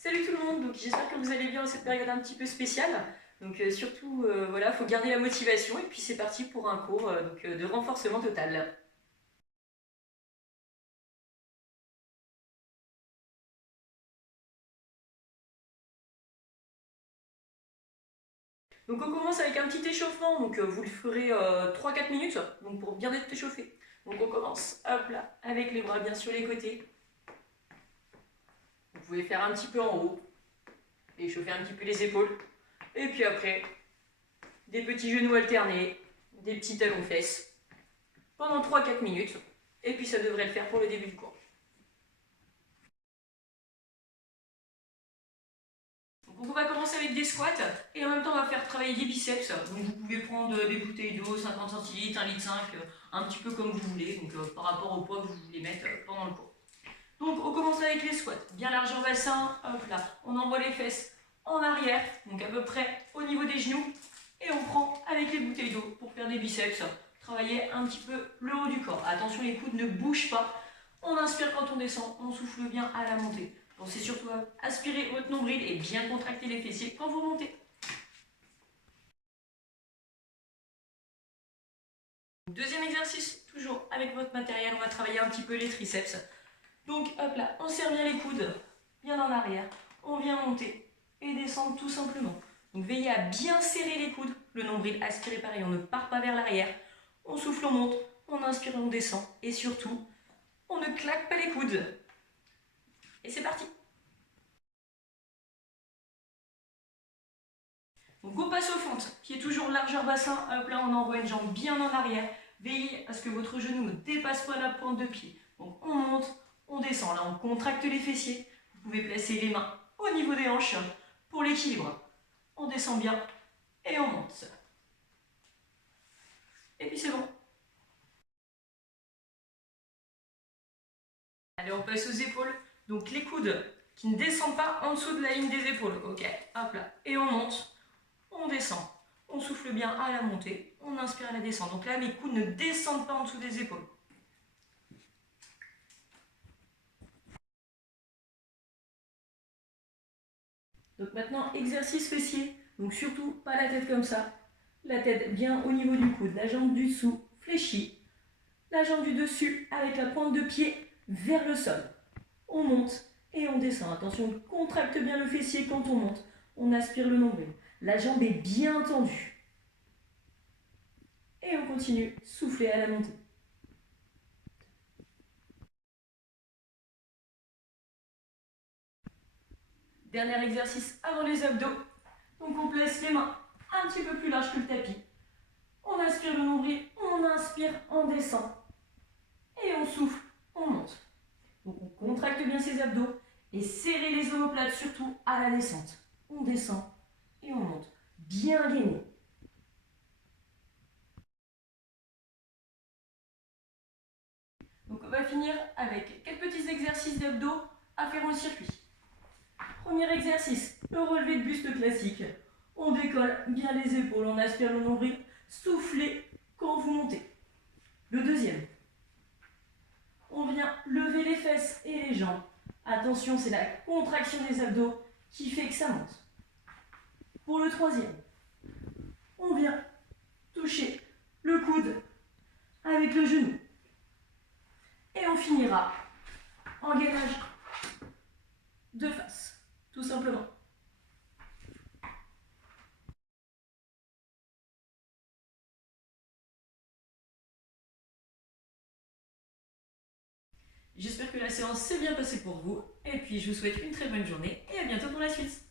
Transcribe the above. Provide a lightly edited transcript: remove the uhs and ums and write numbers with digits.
Salut tout le monde, donc j'espère que vous allez bien en cette période un petit peu spéciale. Donc surtout, voilà, faut garder la motivation et puis c'est parti pour un cours de renforcement total. Donc on commence avec un petit échauffement, donc vous le ferez 3-4 minutes, donc pour bien être échauffé. Donc on commence, hop là, avec les bras bien sur les côtés. Vous pouvez faire un petit peu en haut, échauffer un petit peu les épaules. Et puis après, des petits genoux alternés, des petits talons fesses, pendant 3-4 minutes. Et puis ça devrait le faire pour le début du cours. Donc on va commencer avec des squats et en même temps on va faire travailler des biceps. Donc vous pouvez prendre des bouteilles d'eau, 50 centilitres, 1,5 litre, un petit peu comme vous voulez, donc par rapport au poids que vous voulez mettre pendant le cours. Donc on commence avec les squats, bien largeur bassin, hop là, on envoie les fesses en arrière, donc à peu près au niveau des genoux, et on prend avec les bouteilles d'eau pour faire des biceps, travailler un petit peu le haut du corps. Attention, les coudes ne bougent pas, on inspire quand on descend, on souffle bien à la montée. Pensez surtout à aspirer votre nombril et bien contracter les fessiers quand vous montez. Deuxième exercice, toujours avec votre matériel, on va travailler un petit peu les triceps. Donc hop là, on serre bien les coudes, bien en arrière, on vient monter et descendre tout simplement. Donc veillez à bien serrer les coudes, le nombril aspiré pareil, on ne part pas vers l'arrière. On souffle, on monte, on inspire, on descend et surtout, on ne claque pas les coudes. Et c'est parti. Donc on passe aux fentes, qui est toujours largeur bassin. Hop là, on envoie une jambe bien en arrière. Veillez à ce que votre genou ne dépasse pas la pointe de pied. Donc on monte, on descend. Là, on contracte les fessiers. Vous pouvez placer les mains au niveau des hanches pour l'équilibre. On descend bien et on monte. Et puis c'est bon. Allez, on passe aux épaules. Donc les coudes qui ne descendent pas en dessous de la ligne des épaules. Ok, hop là. Et on monte, on descend. On souffle bien à la montée, on inspire à la descente. Donc là, mes coudes ne descendent pas en dessous des épaules. Donc maintenant, exercice fessier. Donc surtout, pas la tête comme ça. La tête bien au niveau du coude. La jambe du dessous fléchie. La jambe du dessus avec la pointe de pied vers le sol. On monte et on descend. Attention, on contracte bien le fessier quand on monte. On aspire le nombril. La jambe est bien tendue. Et on continue, souffler à la montée. Dernier exercice avant les abdos. Donc on place les mains un petit peu plus larges que le tapis. On aspire le nombril, on inspire, on descend. Et on souffle, on monte. Donc on contracte bien ses abdos et serrez les omoplates surtout à la descente. On descend et on monte. Bien gainé. Donc on va finir avec quelques petits exercices d'abdos à faire en circuit. Premier exercice, le relevé de buste classique. On décolle bien les épaules, on aspire le nombril, soufflez quand vous montez. Le deuxième, on vient lever les fesses et les jambes. Attention, c'est la contraction des abdos qui fait que ça monte. Pour le troisième, on vient toucher le coude avec le genou. Et on finira en gainage de face, tout simplement. J'espère que la séance s'est bien passée pour vous. Et puis je vous souhaite une très bonne journée et à bientôt pour la suite.